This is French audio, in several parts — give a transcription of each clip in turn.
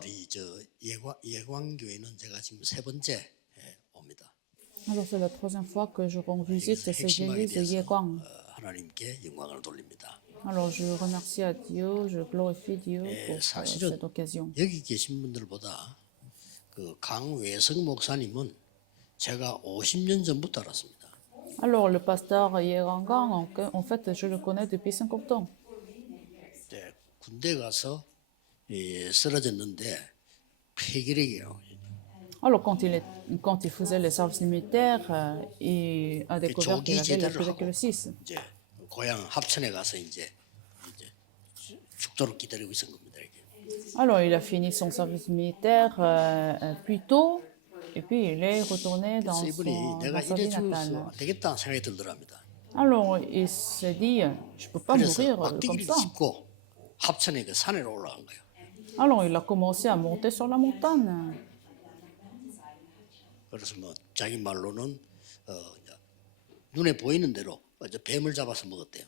우리 저 예광교회는 제가 지금 세 번째 옵니다. Alors, c'est la troisième fois que je rends visite 여기서 à cette 핵심하게 église de 돼서 Yeguang. 하나님께 영광을 돌립니다. Alors, je remercie à Dieu, je glorifie Dieu pour 사실은 cette occasion. 여기 계신 분들보다 그 강외석 목사님은 제가 50년 전부터 알았습니다. Alors, le pasteur Yerangang, en fait, je le connais depuis 50 ans. 네, 군대 가서 쓰러졌는데 폐기력이라고. Alors, quand il faisait les services militaires, il a découvert qu'il avait la tuberculose. 이제 고향 합천에 가서 이제 죽도록 기다리고 있었던 겁니다. 이게. Alors, il a fini son service militaire plus tôt, et puis il est retourné dans, 그래서 이분이 내가 dans sa 이래 vie 죽어서 natale. 안 되겠다 생각이 들더랍니다. Alors, il s'est dit, je ne peux pas 그래서 mourir comme 막대기를 ça. 짚고 합천에 그 산에로 올라간 거예요. Alors, il a commencé à monter sur la montagne. 그래서 뭐 자기 말로는 눈에 보이는 대로 뱀을 잡아서 먹었대요.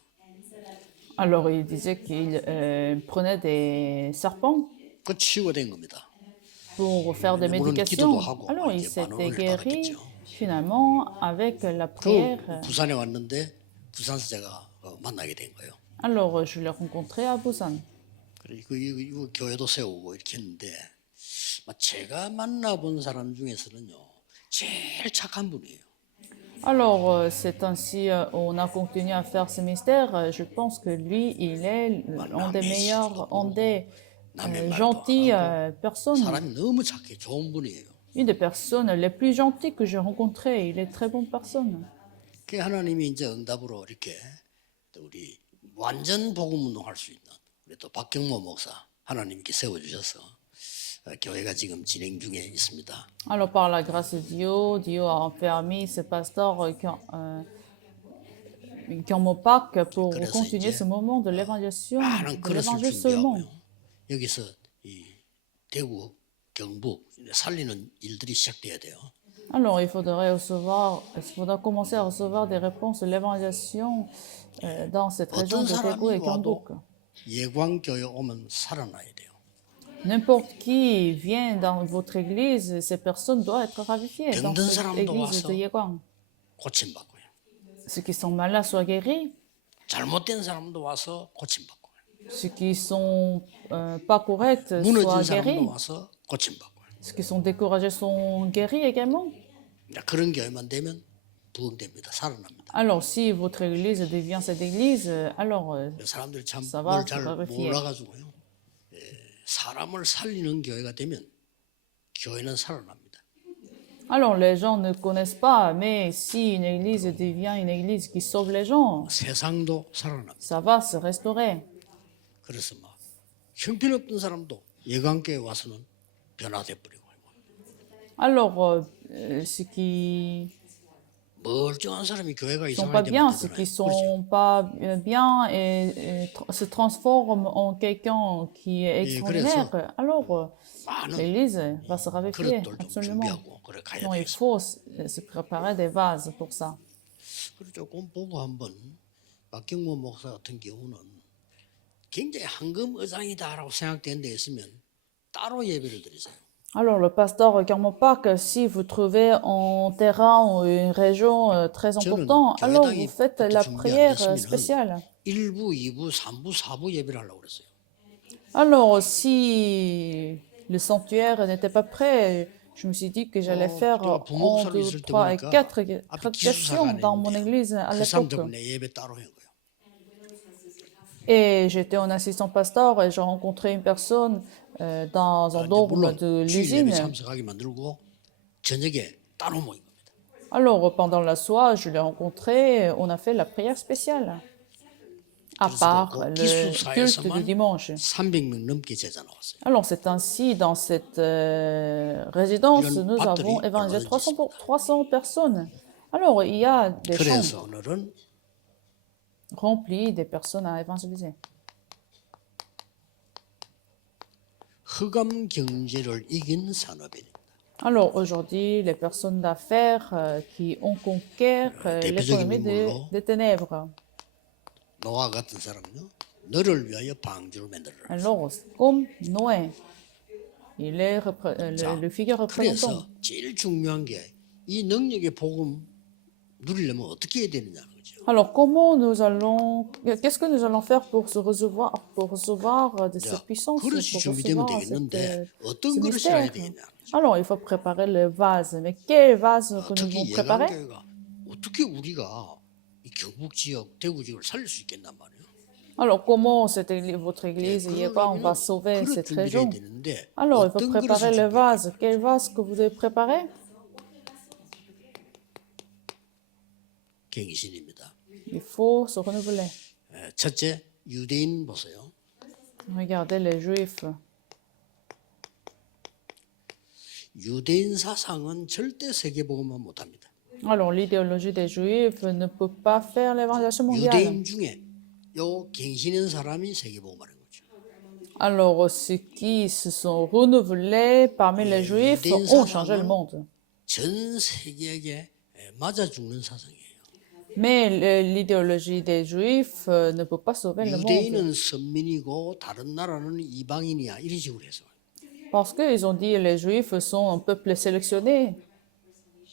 Alors, il disait qu'il prenait des serpents 그 치유가 된 겁니다. pour faire des 물론 médications. 기도도 하고 Alors, il 이제 s'était 만원을 guéri 받았겠죠. finalement avec la 그 prière. 부산에 왔는데 부산에서 제가 만나게 된 거예요. Alors, je l'ai rencontré à Busan. 그리고 이 교회도 세우고 이렇게 했는데 제가 만나본 사람 중에서는요 제일 착한 분이에요. Alors, c'est ainsi, on a continué à faire ce mystère. Je pense que lui, il est un des meilleurs, un des gentilles personnes. 사람이 너무 착해 좋은 분이에요. Une des personnes les plus gentilles que j'ai rencontrées. Il est très bonne personne. 그 하나님이 이제 응답으로 이렇게 또 우리 완전 복음 운동할 수 있는 우리 또 박경모 목사 하나님께 세워주셔서 교회가 지금 진행 중에 있습니다. Alors, par la grâce de Dieu, Dieu a permis ce pasteur Kyomopak pour 그래서 continuer 이제 ce moment de l'évangélisation, 많은 de 그릇을 l'évangile seulement. 준비하고요. 여기서 이 대구, 경북 살리는 일들이 시작돼야 돼요. Alors, il faudra commencer à recevoir des réponses de l'évangélisation dans cette région 어떤 de Daegu 사람이 et 와도 Gyeongbuk. 예광교회 오면 살아나야 돼요. N'importe qui vient dans votre église, ces personnes doivent être ravifiées dans 병든 cette 사람도 église 와서 de Yeguang. 고침받고요. Ceux qui sont malades soient guéris, 잘못된 사람도 와서 고침받고요. ceux qui sont pas corrects soient 무너진 guéris, 사람도 와서 고침받고요. ceux qui sont découragés sont guéris également. 그런 교회만 되면 부흥됩니다. 살아납니다. Alors, si votre église devient cette église, alors 사람들이 참 ça va 뭘 se 잘 raréfier. 몰라가지고요. 사람을 살리는 교회가 되면 교회는 살아납니다. Alors, les gens ne connaissent pas, mais si une église devient une église qui sauve les gens, 세상도 살아납니다. ça va se restaurer. 그래서 막 형편없던 사람도 예강교회 와서는 변화돼 버리고 Alors, ceux qui 멀쩡한 사람이 교회가 sont pas 이상하게 bien, 되면 ceux qui 되잖아요. sont pas bien et se transforment en quelqu'un qui est extraordinaire, alors 많은 l'église va se ravifier, 그릇들 좀 absolument. 준비하고 그래 가야 Donc, il 되겠습니다. faut se préparer des vases pour ça. 그리고 조금 보고 한번 박경모 목사 같은 경우는 굉장히 황금의장이다라고 생각되는 데 있으면 따로 예배를 드리세요. Alors, le pasteur Karmopak, si vous trouvez un terrain ou une région très important, alors vous faites la prière spéciale. 1부, 2부, 3부, 4부 예배를 하려고 그랬어요. Alors, si le sanctuaire n'était pas prêt, je me suis dit que j'allais faire 1, 2, 3 et 4 prédications dans mon église à 그 사람 l'époque. 때문에 예배 따로 한 거예요. Et j'étais un assistant pasteur et j'ai rencontré une personne dans un dorme 물론 de 주일 예배 l'usine. 참석하게 만들고 저녁에 따로 모인 겁니다. Alors, pendant la soirée, je l'ai rencontré, on a fait la prière spéciale, à part le culte du 기숙사에서만 dimanche. 300명 넘게 제자 나왔어요. Alors, c'est ainsi, dans cette résidence, 이런 nous 밭들이 avons évangélisé 얼마든지 300 personnes. Alors, il y a des 그래서 chambres 오늘은 remplies des personnes à évangéliser. 흑암 경제를 이긴 산업입니다. Alors, aujourd'hui, les personnes d'affaires qui ont conquéri l'économie des ténèbres. 노아 같은 사람은요. 너를 위하여 방주를 만들어라. Alors, comme Noé, il est 자, le figure représentant. 그래서 제일 중요한 게 이 능력의 복음 누리려면 어떻게 해야 되느냐는 거죠. Alors, qu'est-ce que nous allons faire pour recevoir de 자, cette puissance, 그릇이 pour 준비되면 recevoir 되겠는데 ce 어떤 그릇을 해야 mystère? 되겠냐는 거죠. Alors, il faut préparer le vase. Mais quel vase que nous devons 특히 préparer? 예강교회가 어떻게 우리가 이 경북 지역, 대구 지역을 살릴 수 있겠단 말이에요. Alors, comment votre église, Yéba, on va 그러려면 sauver 그릇 cette 준비를 해야 région? 되는데 Alors, il faut 어떤 préparer 그릇을 le 준비해야 vase. Quel vase que vous devez préparer? 갱신입니다. Il faut se renouveler. 첫째, 유대인 보세요. Regardez les Juifs. 유대인 사상은 절대 세계복음만 못합니다. Alors, l'idéologie des Juifs ne peut pas faire l'évangélisation mondiale. 유대인 중에 요 갱신한 사람이 세계복음하는 거죠. Alors, ceux qui se sont renouvelés parmi les Juifs ont changé le monde. 전 세계에게 맞아 죽는 사상이에요. Mais l'idéologie des Juifs ne peut pas sauver le monde. 유대인은 선민이고 다른 나라는 이방인이야 이런 식으로 해서 Parce qu'ils ont dit que les Juifs sont un peuple sélectionné.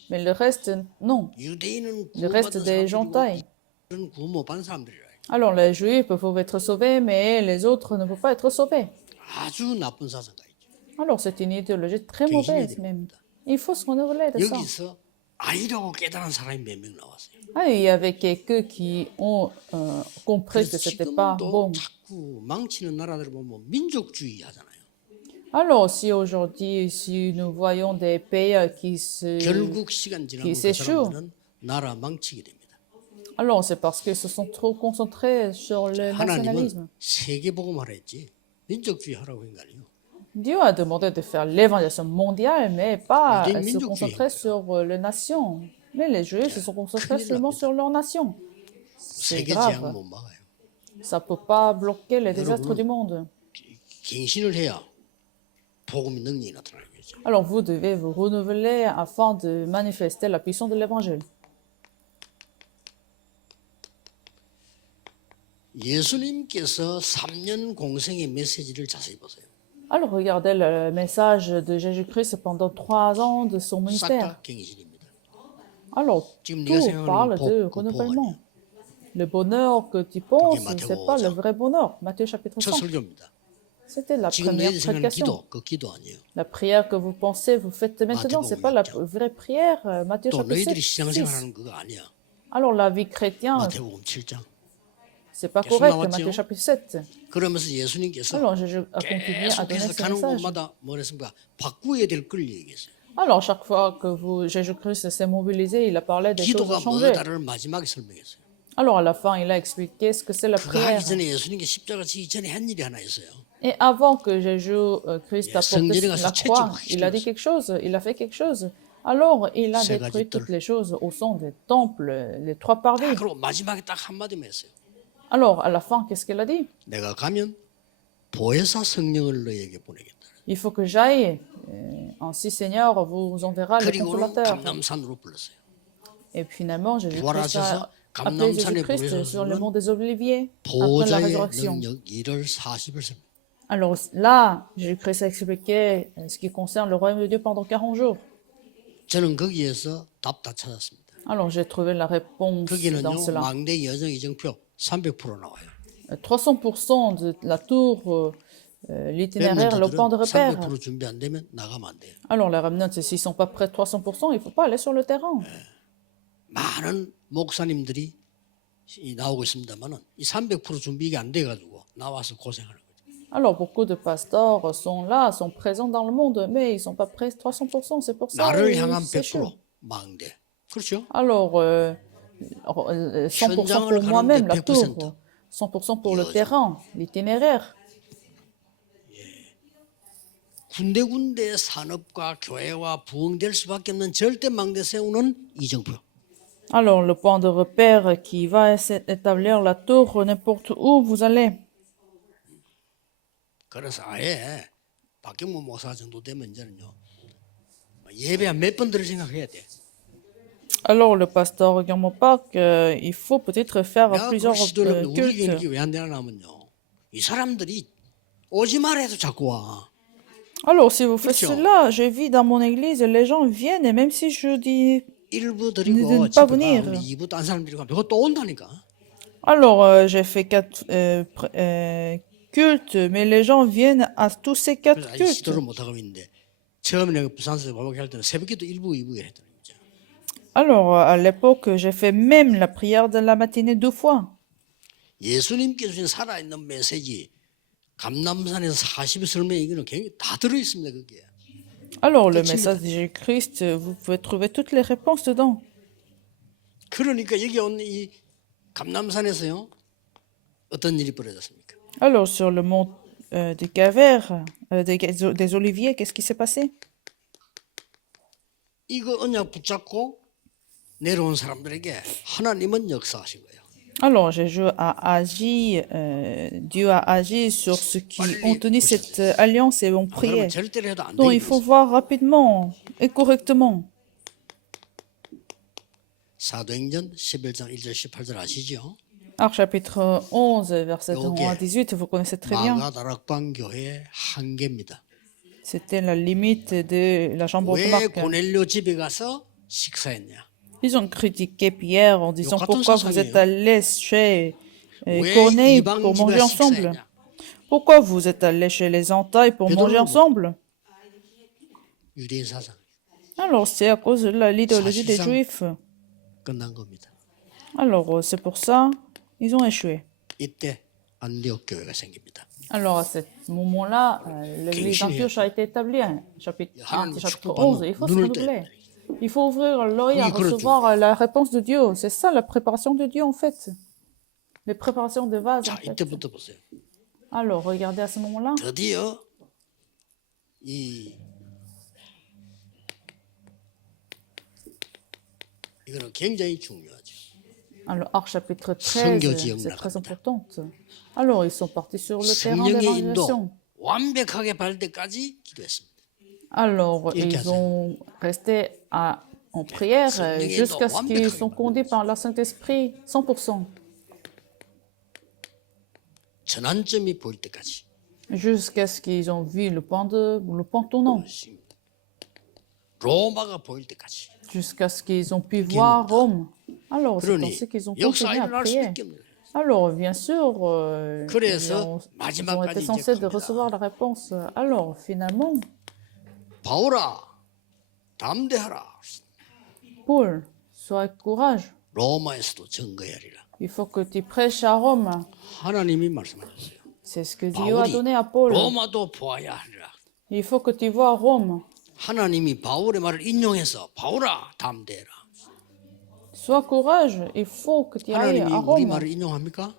Mais le reste, non. 유대인은 Le reste 구원받은 des 사람들이고 gentils. 이런 구원 못 받은 사람들이라. Alors, les Juifs peuvent être sauvés, mais les autres ne peuvent pas être sauvés. 아주 나쁜 사상가 있죠. Alors, c'est une idéologie très mauvaise même. Il faut se renouveler de ça. 여기서 아니라고 깨달은 사람이 몇 명 나왔어요. Ah, il y avait quelqu'un qui ont compris que 그래서 ce n'était pas bon. 지금도 자꾸 망치는 나라들 보면 민족주의 하잖아요. Alors, si aujourd'hui, si nous voyons des pays 결국 시간 지나면 그 s'échouent, 사람들은 나라 망치게 됩니다. alors c'est parce qu'ils se sont trop concentrés sur le nationalisme. 하나님은 세계복음하라 했지 민족주의 하라고 한 거 아니에요. Dieu a demandé de faire l'évangélisation mondiale, mais pas Des se 민족주의. concentrer sur les nations. Mais les Juifs se sont concentrés 큰일 seulement 납니다. sur leur nation. C'est 세계 재앙 grave. 못 막아요. Ça ne peut pas bloquer les désastres du monde. 갱신을 해야 복음의 능력이 나타나는 거죠. Alors vous devez vous renouveler afin de manifester la puissance de l'évangile. 예수님께서 3년 공생의 메시지를 자세히 보세요. Alors regardez le message de Jésus-Christ pendant 3 ans de son 싹 ministère. 다 갱신입니다. Alors, 지금 네가 tout 생각하는 parle 복, de 그 복 renouvellement. 아니야. Le bonheur que tu penses, Matthieu ce n'est pas le 5장. vrai bonheur. Matthieu chapitre 첫 5. 설교입니다. C'était la 지금 première 너희들 생각하는 prédication. 기도, 그 기도 아니에요. La prière que vous pensez, vous faites maintenant, ce n'est pas la vraie prière. Matthieu 또 chapitre 너희들이 6. 신앙생활하는 그거 아니야. Alors, la vie chrétienne, 마태복음 7장. c'est pas 계속 correct. 나왔죠? Matthieu chapitre 7. 그러면서 예수님께서 Alors, Jésus a continué à donner 계속해서 ce 가는 message. 곳마다 뭐랬습니까? 바꾸어야 될 걸 얘기했어요. Alors, chaque fois que Jésus-Christ s'est mobilisé, il a parlé des choses à 기도가 changer. 뭐다를 마지막에 설명했어요. Alors, à la fin, il a expliqué ce que c'est la 그거 prière. 하기 전에 예수님께 십자가 지기 전에 한 일이 하나 있어요. Et avant que Jésus-Christ a porté 성전에 la 가서 croix, 채찍 il a dit quelque chose, il a fait quelque chose. Alors, il a 세 détruit 가지 toutes 뜰. les choses au sein des temples, les 3 parvis. 그리고 마지막에 딱 한마디만 했어요. Alors, à la fin, qu'est-ce qu'il a dit? 내가 가면 보혜사 성령을 너에게 보내겠다. Il faut que j'aille. Ainsi, Seigneur, vous enverra le 그리고는 consolateur. 감남산으로 불렀어요. Et finalement, Jésus-Christ 부활하셔서 a appelé 감남산에 Jésus-Christ sur le 부르셔서는 mont des Oliviers après la 보호자의 résurrection. 능력 1월 40을 설명. Alors là, Jésus-Christ a expliqué ce qui concerne le royaume de Dieu pendant 40 jours. 저는 거기에서 답 다 찾았습니다. Alors j'ai trouvé la réponse dans 거기는요 cela. 망대 여정 이정표 300% 나와요. 300% de la tour, l'itinéraire, le plan de repère. 300% 준비 안 되면 나가면 안 돼요. Alors les remnants, s'ils ne sont pas prêts 300%, il ne faut pas aller sur le terrain. 많은 목사님들이 나오고 있습니다만은 이 300% 준비가 안 돼가지고 나와서 고생하는 거죠. Alors beaucoup de pasteurs sont là, sont présents dans le monde, mais ils ne sont pas prêts 300%, c'est pour ça 나를 qu'ils 향한 s'échouent. 100% 망대. 그렇죠? Alors 100% pour moi-même, la tour, 100% pour le terrain, l'itinéraire. 군데군데 산업과 교회와 부흥될 수밖에 없는 절대 망대 세우는 이정표. Alors le point de repère qui va établir la tour n'importe où vous allez. 그래서 아예 박경모 목사 정도 되면 이제는요 예배 한 몇 번 들을 생각해야 돼. Alors le pasteur Guillermo Park, il faut peut-être faire 내가 그 plusieurs 시도를 우리 cultes. 교육이 왜 안 되나 하면요 이 사람들이 오지 말아도 자꾸 와. Alors, si vous faites 그렇죠. cela, je vis dans mon église, les gens viennent, et même si je dis 일부 de ne 드리고 pas 집에 가. venir. 근데 2부 딴 사람 데리고 가면 그거 또 온다니까. Alors, j'ai fait 4 cultes, mais les gens viennent à tous ces 그래서 4 아직 cultes. 시도를 못하고 있는데 처음에 내가 부산에서 바보게 할 때는 새벽기도 일부 이부에 했더니 이제 Alors, à l'époque, j'ai fait même la prière de la matinée 2 fois. 예수님께서 주신 살아있는 메시지 감남산에서 40일 설명 이거는 굉장히 다 들어있습니다. 거기에. Alors, le 끝입니다. message de Jésus-Christ, vous pouvez trouver toutes les réponses dedans. 그러니까 여기 온 이 감남산에서요 어떤 일이 벌어졌습니까? Alors, sur le mont des Cavers, des Oliviers, qu'est-ce qui s'est passé? 이거 언약 붙잡고 내려온 사람들에게 하나님은 역사하신 거예요. Alors, Dieu a agi sur ceux qui ont tenu cette alliance et ont 안 prié. 그러면 절대로 해도 안 Donc, 돼. il faut voir rapidement et correctement. 사도행전 11장 1절 18절 아시죠? Alors, chapitre 11, verset 1 à 18, vous connaissez très bien. 마가다락방 교회의 한계입니다. C'était la limite de la chambre de 왜 Marc. 고넬료 집에 가서 식사했냐? Ils ont critiqué Pierre en disant 같은 pourquoi vous 사상이에요. êtes allés chez 왜 Corneille 이방 pour 집에 manger ensemble. 식사했냐? Pourquoi vous êtes allés chez les Entailles pour manger 베드로는 ensemble? 유대인 사상 Alors, c'est à cause de l'idéologie des 사실상- Juifs. 끝난 겁니다. Alors, c'est pour ça ils ont échoué. 이때 안디옥 교회가 생깁니다. Alors, à ce moment-là, l'église d'Antioche a été établie. Chapitre 1, chapitre 11, il faut se renouveler. Il faut ouvrir l'œil à Oui, correct. recevoir la réponse de Dieu. C'est ça la préparation de Dieu en fait. Les préparations de vase en 자, fait. 이때부터 보세요. Alors, regardez à ce moment-là. 드디어 이거는 굉장히 중요하죠. Alors, Arc chapitre 선교 13, 지역 c'est très 나갑니다. important. Alors, ils sont partis sur le terrain 성령의 d'évangélisation. 인도 완벽하게 받을 때까지 기도했습니다. Alors, Et ils Gaza. ont resté en prière 성령의 jusqu'à ce 인도 qu'ils 완벽하게 sont conduits par le Saint-Esprit 100%. 전환점이 보일 때까지. Jusqu'à ce qu'ils ont vu le point tournant. 로마가 보일 때까지. Jusqu'à ce qu'ils ont pu voir Rome. Alors, c'est 그러니 ainsi qu'ils ont 역사 continué à 일어날 prier. 수밖에 없는 거예요. Alors, bien sûr, 그래서 ils ont 마지막까지 été 이제 censés de 갑니다. recevoir la réponse. Alors, finalement, 바울아, 담대하라. Paul, sois courage. 로마에서도 증거하리라. Il faut que tu prêches à Rome. 하나님이 말씀하셨어요. C'est ce que Dieu a 바울이 donné à Paul. 로마도 보아야 하리라. Il faut que tu vois Rome. 하나님이 바울의 말을 인용해서 바울아, 담대해라. Sois courage. Il faut que tu ailles 하나님이 à 우리 Rome. 말을 인용합니까?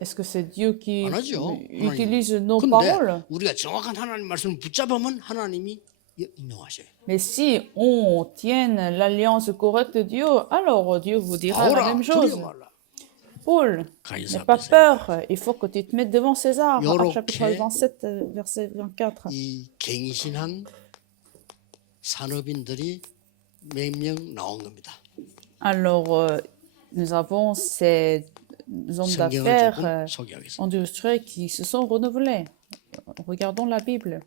Est-ce que c'est Dieu qui 안 하죠. utilise nos 근데 paroles? 우리가 정확한 하나님 말씀을 붙잡으면 하나님이 인용하셔요. Mais si on tient l'alliance correcte de Dieu, alors Dieu vous dira la 바울아, même chose. 두려워 말라. Paul, 가이사 n'aie pas 앞에서 peur. Il faut que tu te mettes devant César. Actes 요렇게 chapitre 27, verset 24. 이 갱신한 산업인들이 몇 명 나온 겁니다. Alors, nous avons ces hommes 성경을 d'affaires 조금 소개하겠습니다. industriels qui se sont renouvelés. Regardons la Bible.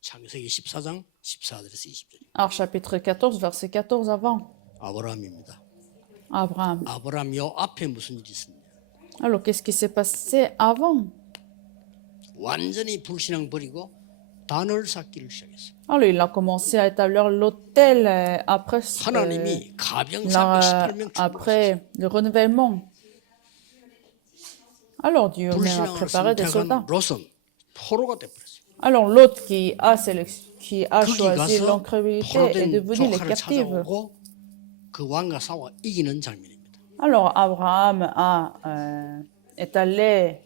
창세기 14장 14절에서 20절. Alors, chapitre 14, verset 14 avant. 아브라함입니다. Abraham. 아브라함 요 앞에 무슨 일이 있었냐? Alors, qu'est-ce qui s'est passé avant? 완전히 불신앙 버리고 단을 쌓기를 시작했어요. Alors, il a commencé à établir l'autel après, 하나님이 가병 la- 318명 출발했어요. après le renouvellement. Alors, Dieu même a 불신앙을 préparé des soldats. 선택한 롯은 포로가 돼버렸어요. Alors, l'autre qui a 거기 choisi 가서 l'incrédulité est 포로된 devenu les 조카를 captives. 찾아오고 그 왕과 싸워 이기는 장면입니다. Alors, Abraham est allé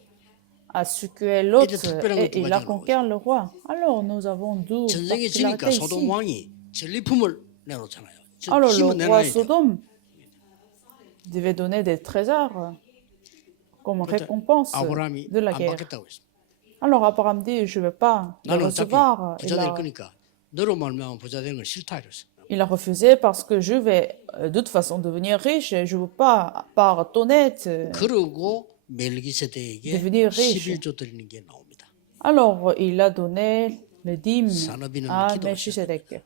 à secouer l'autre 이제 특별한 et 것도 il a 가지고 conquis le roi. Alors, nous avons deux 전쟁이 지니까 particularités 소돔 ici. 왕이 전리품을 내놓잖아요. Alors, le 힘은 roi 내놔야 돼요. Sodome devait donner des trésors comme récompense 아브라함이 de la 안 guerre. 받겠다고 했습니다. Alors, Abraham dit, je ne vais pas le 나는 어차피 recevoir. 부자 될 거니까 너로 말미암아 부자 되는 걸 싫다 이랬어요. Il a refusé parce que je vais de toute façon devenir riche et je ne veux pas, par ton aide. 그러고 멜기세덱에게 Devenir riche. 11조 드리는 게 나옵니다. Alors, il a donné les dîmes 산업인은 à 기도하셔야 Melchisedec.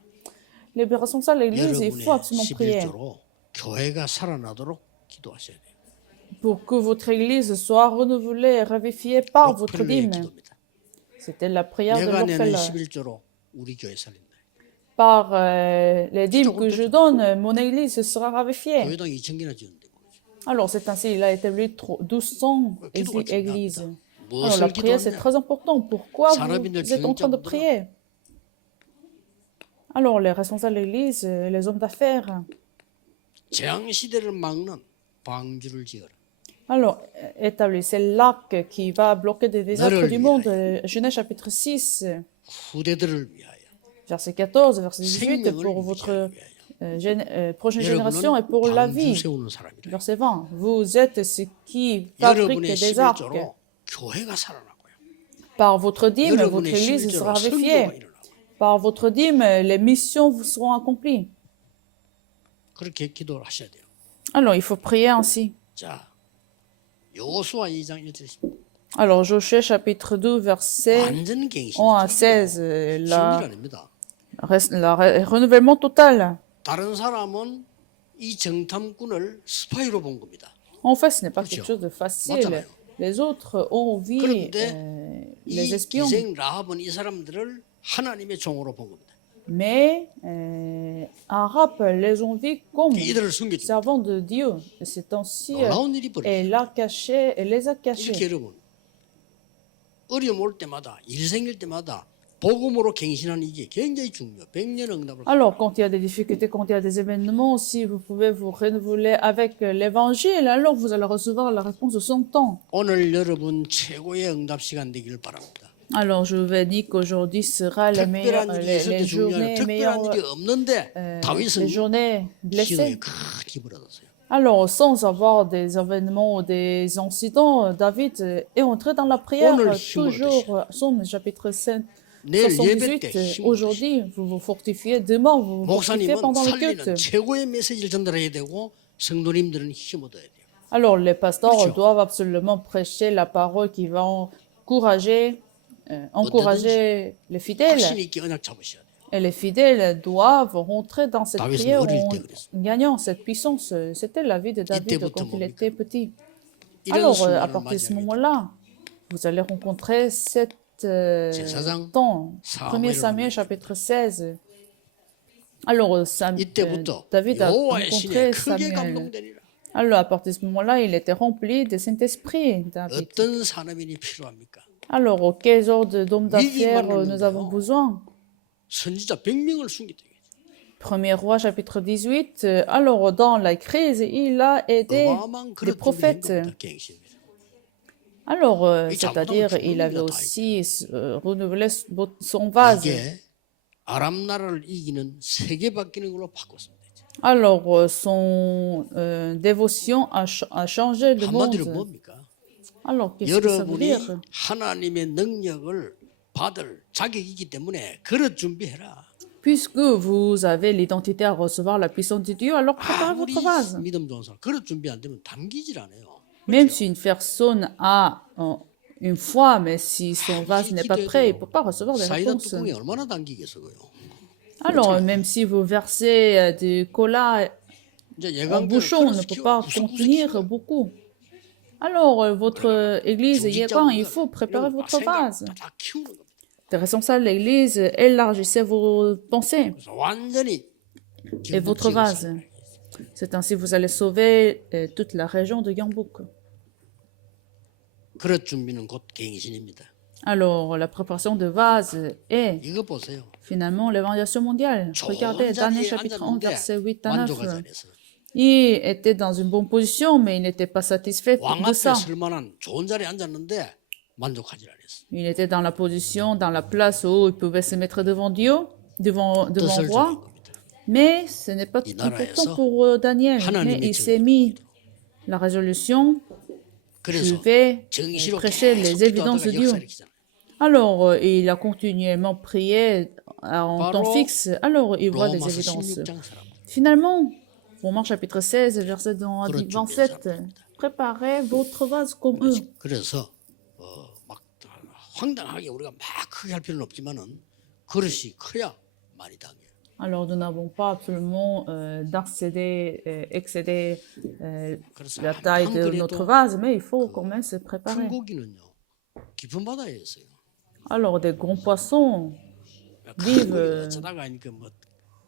Les responsables de l'Église, il faut 여러분의 absolument prier 11조로 교회가 살아나도록 기도하셔야 돼요. pour que votre Église soit renouvelée et ravifiée par votre 록펠러의 dîme. 기도입니다. C'était la prière de 내가 내는 Rockefeller. 11조로 우리 교회 살린다. Par les dîmes que je donne, mon Église sera ravifiée. 교회당 2,000개나 지었는데 Alors, c'est ainsi, il a établi 1200 기도가 églises. 중요합니다. Alors, la 무엇을 prière, c'est 기도하냐? très important. Pourquoi 산업인들, vous êtes en train de 경영자분들은 prier? Alors, les responsables de l'Église, les hommes d'affaires, 재앙 시대를 막는 방주를 지어라. alors, établissez l'arc qui va bloquer des désastres 너를 du monde. 위하여. Genèse chapitre 6, 후대들을 위하여. verset 14, verset 18, 생명을 pour votre 위하여. prochaine génération et pour la 방주 vie. 세우는 사람이라. Verset 20, vous êtes ce qui fabrique 여러분의 des arcs. 11조로 교회가 살아나고요. Par votre dîme, votre 여러분의 Église 11조로 sera 선교가 ravifiée. 일어나고. Par votre dîme, les missions vous seront accomplies. 그렇게 기도를 하셔야 돼요. Alors, il faut prier ainsi. 자, 여호수아 2장 1절입니다. Alors, Josué chapitre 2, verset 완전 갱신. 1 à 16, 쉬운 일 la, 아닙니다. renouvellement total. 다른 사람은 이 정탐꾼을 스파이로 본 겁니다. En fait, ce n'est pas quelque 그렇죠. chose de facile. 맞잖아요. Les autres ont vu 그런데 les 이 espions, 기생 라합은 이 사람들을 하나님의 종으로 본 겁니다. mais Arab les ont vus comme 이들을 숨겨줍니다. servants de Dieu. Et c'est ainsi, 놀라운 일이 elle 벌어져요. les a 이렇게 cachés. 여러분 어려움 올 때마다 일 생길 때마다 복음으로 갱신하는 이게 굉장히 중요해요. 100년 응답을. Alors, quand il y a des difficultés, quand il y a des événements, si vous pouvez vous renouveler avec l'évangile, alors vous allez recevoir la réponse de 100 ans. 오늘 여러분 최고의 응답 시간 되길 바랍니다. Alors, je vais dire qu'aujourd'hui sera les meilleures, 특별한 일이 있을 때 les journées 중요해요. 특별한 meilleures, 일이 없는데 les 다윗은 journées 기도에 blessées. 큰 기부를 얻었어요. Alors, sans avoir des événements ou des incidents, David est entré dans la prière 오늘 힘을 toujours. Somme chapitre 7, 내일 예배 때 78. 힘을 Aujourd'hui, vous vous fortifiez. Demain, vous vous fortifiez 목사님은 pendant le 살리는 culte. 최고의 메시지를 전달해야 되고 성도님들은 힘 얻어야 돼요. Alors, les pasteurs 그렇죠. doivent absolument prêcher la parole qui va encourager les fidèles. 확신 있게 언약 잡으셔야 돼요. Et les fidèles doivent rentrer dans cette 다윗은 prière 어릴 en 때 그랬어. gagnant cette puissance. C'était la vie de David 이때부터 quand il 뭡니까? était petit. 이런 Alors, à 순간을 partir de ce 맞이하게 moment-là, vous allez rencontrer cet 제사장 temps. 1 사무엘을 Samuel 만납니다. chapitre 16. Alors, 이때부터 David a 여호와의 신에 rencontré 크게 Samuel. 감동되니라. Alors, à partir de ce moment-là, il était rempli de Saint-Esprit, David. 어떤 산업인이 필요합니까? Alors, quel genre d'hommes d'affaires 만났는데요. nous avons besoin? 선지자 100명을 숨겼다. Premier roi, chapitre 18. Alors, dans la crise, il a aidé 어마어마한 des 그릇 준비된 prophètes. 겁니다. 갱신. Alors, 이 c'est-à-dire, 잘못하면 il avait 죽는 aussi renouvelé son vase. 이게 아람 나라를 이기는 세계 바뀌는 걸로 바꿨습니다. Alors, son dévotion a changé le 한마디로 monde. 뭡니까? Alors, qu'est-ce que ça veut 여러분이 dire? 하나님의 능력을 받을 자격이 있기 때문에 그릇 준비해라. Puisque vous avez l'identité à recevoir la puissance de Dieu, alors préparez 아무리 votre vase. 믿음 좋은 사람 그릇 준비 안 되면 담기질 않아요. Même si une personne a une foi, mais si son vase n'est pas prêt, il ne peut pas recevoir des 사이다 réponses. 뚜껑이 얼마나 담기겠어요? Alors, même si vous versez du cola 이제 en 예강교회 bouchon, ne 그릇을 peut 키워 pas 구석구석 contenir 키워요. beaucoup. Alors, votre église, 중직자분들 il faut préparer 이런 votre vase. 다 키우는 겁니다. Les responsables de l'église, élargissez vos pensées 그래서 완전히 et votre vase. C'est ainsi que vous allez sauver toute la région de Gyeongbuk. 그릇 준비는 곧 갱신입니다. Alors, la préparation de vase est 이거 보세요. finalement l'évangélisation mondiale. Regardez, 좋은 Daniel 자리에 chapitre 11, 앉았는데 verset 8 à 9. 만족하지 않았어. Il était dans une bonne position, mais il n'était pas satisfait 왕 de 앞에 ça. 쓸만한 좋은 자리에 앉았는데 만족하지 않았어. Il était dans la position, dans la place où il pouvait se mettre devant Dieu, devant le 뜻을 정한 roi. 겁니다. Mais ce n'est pas 이 important 나라에서 pour Daniel. Mais 하나님의 il s'est 증거를 mis la résolution, je 그래서 vais 정시로 prêcher 계속 les évidences de 기도하다가 Dieu. 역사 일으키잖아요. Alors, il a continuellement prié en 바로 temps fixe. Alors, il voit des 로마서 évidences. 16장 사람. Finalement, Romains chapitre 16, verset 그런 27, préparez votre vase comme eux. 그래서 막 황당하게 우리가 막 크게 할 필요는 없지만은 그릇이 커야 많이 당겨요. Alors, nous n'avons pas absolument excéder 그래서 la taille 한 de notre 그릇도 vase, mais il faut quand même se 큰 préparer. 고기는요 깊은 바다에 있어요. Alors, des grands poissons 큰 vivent 고기는 어쩌다가 하니까 뭐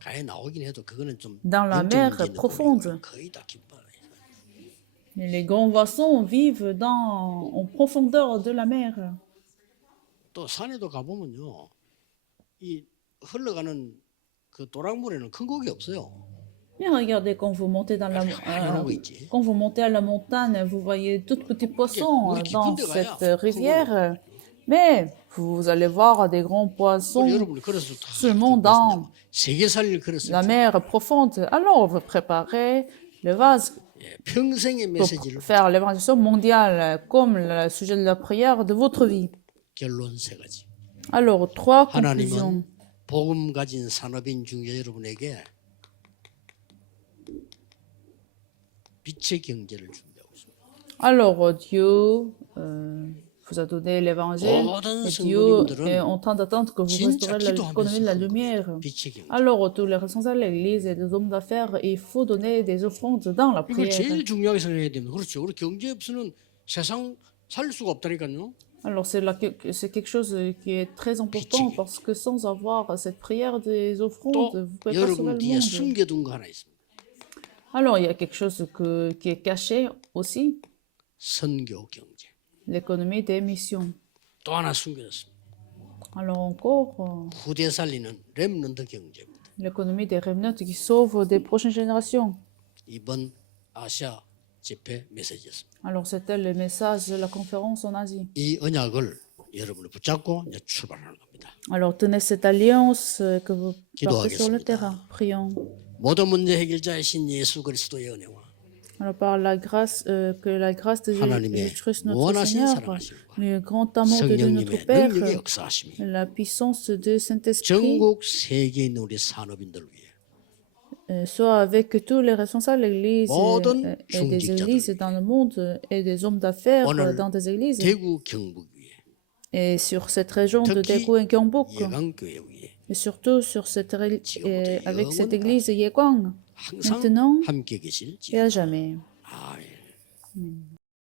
가에 나오긴 해도 그거는 좀 dans la 영적 mer 문제 있는 profonde. 고기고 거의 다 깊은 바다에 있어요. Et les grands poissons vivent en profondeur de la mer. 또 산에도 가보면요 이 흘러가는 그 도랑물에는 큰 고기 없어요. Mais regardez, quand vous montez 하얀 거 있지. quand vous montez à la montagne, vous voyez tout petits poissons 물이 dans 깊은 데 가야 cette 큰 rivière. Mais vous allez voir des grands 그걸 poissons 여러분이 그래서 다 seulement dans 세계 살릴 그릇을 la mer profonde. Alors, vous préparez le vase 예, 평생의 pour 메시지를 faire l'évangélisation mondiale comme le sujet de la prière de votre vie. 결론 세 가지. Alors, trois conclusions. 하나님은 복음 가진 산업인 중에 여러분에게 빛의 경제를 준비하고 있습니다. Alors, Dieu vous a donné l'évangile 모든 et Dieu 성도님들은 est en train d'attendre que vous 진짜 restaurez l'économie de la 기도하면서 lumière. 빛의 경제. Alors, tous les responsables de l'Église et des hommes d'affaires, il faut donner des offrandes dans la 이걸 prière. 제일 중요하게 생각해야 됩니다. 그렇죠. 우리 경제 없이는 세상 살 수가 없다니까요. Alors, c'est quelque chose qui est très important parce que sans avoir cette prière des offrandes, 또 vous ne pouvez pas sauver 여러분 le 뒤에 monde. 숨겨둔 거 하나 있습니다. Alors, il y a quelque chose qui est caché aussi, 선교 경제. l'économie des missions. 또 하나 숨겨졌습니다. Alors encore, 후대 살리는 렘넌트 경제입니다. l'économie des remnants qui sauve des prochaines générations. 이번 아시아 집회 메시지였습니다. Alors, c'était le message de la conférence en Asie. 이 언약을 여러분이 붙잡고 이제 출발하는 겁니다. Alors, tenez cette alliance que vous partez sur le 기도하겠습니다. terrain. Prions. 모든 문제 해결자이신 예수 그리스도의 은혜와 Alors, par la grâce, que la grâce de 하나님의 Jésus-Christ, notre 무한하신 Seigneur, 사랑하심과 le grand amour de Dieu, notre 성령님의 Père, 능력의 역사하심이 la puissance de Saint-Esprit, 전국 세계에 있는 우리 산업인들을 위해 soit avec tous les responsables de l'Église 모든 et des 중직자들 églises dans le monde et des hommes d'affaires 오늘 dans des églises. 대구 경북 위에 Et sur cette région de 특히 Daegu et Gyeongbuk, 예강교회 위에 et surtout sur avec cette 영원히 église Yekwang, 항상 maintenant 함께 계실 et à jamais. 아멘. Amen.